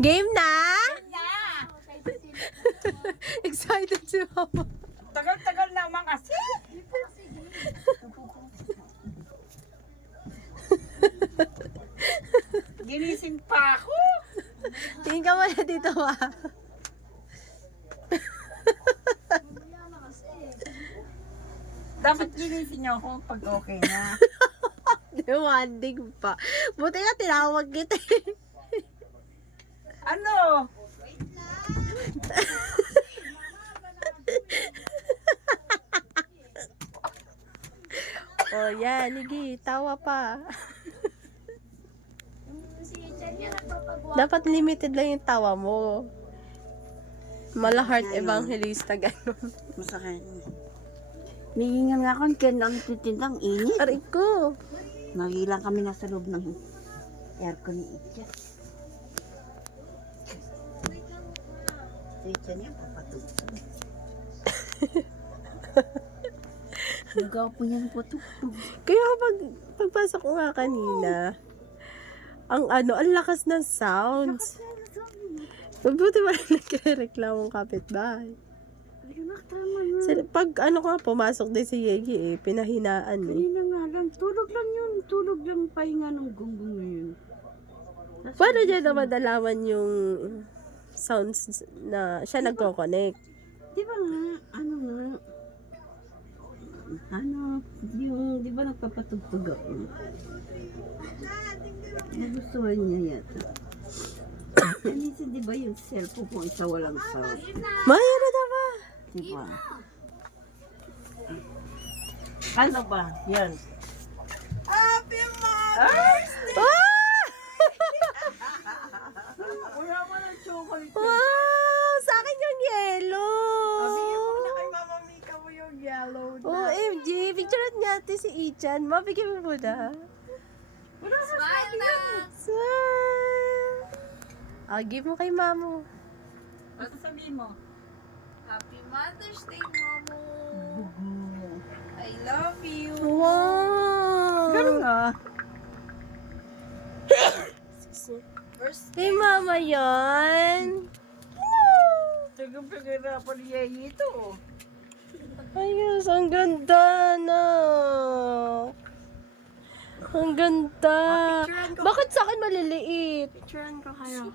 Game na? Yeah. Excited si Mama. Tagal-tagal naman kasi. Ginising pa ako. Tingin ka muna dito, Ma. Dapat ginising niyo ako pag okay na. Demanding pa. Buti nga tinawag kita eh. Ano? Oh, yan. Nigi, tawa pa. Dapat limited lang yung tawa mo. Mala heart evangelista, gano'n. Masakit. Nihingan nga ako, kaya ang titindang init. Aray ko. Nagilang kami nasa loob ng aircon ni Itya. Itya niya, papatugtog. Nagawa po niya ng patugtog. Kaya pagpasok ko nga kanina, ang lakas ng sounds. Mabuti wala nagre-reklamong kapitbahay. Anak, tama na. Pag pumasok din si Yegi eh, pinahinaan eh. Kanina nga lang, tulog lang yun. Tulog lang pahinga ng gunggong na yun. Paano niya naman nalaman yung sounds na siya nagko-connect? Di ba nga, yung, di ba nagpapatugtog ako? Nagustuhan niya yata. Kanisi, di ba yung cellphone ko isa walang sound? Maya na ba? Di ba? Ano ba? Yan. Happy Mother's Day! Ah! Wala mo ng chocolate. Wow! Sa akin yung yellow! Sabihin mo na kay Mama Mika mo yung yellow na. OMG! Picture natin si Ichan. Mabigyan mo muna. Smile na! Smile! Give mo kay Mamo. Ano sabihin mo? Happy Mother's Day, Mamo! I love you! Wow! Ganun nga. First, Kay Mama yan. Tagang pag-irapan ni Yeye ito. Ayos, ang ganda na. Ang ganda. Bakit sa akin maliliit? Picturean ko kayo.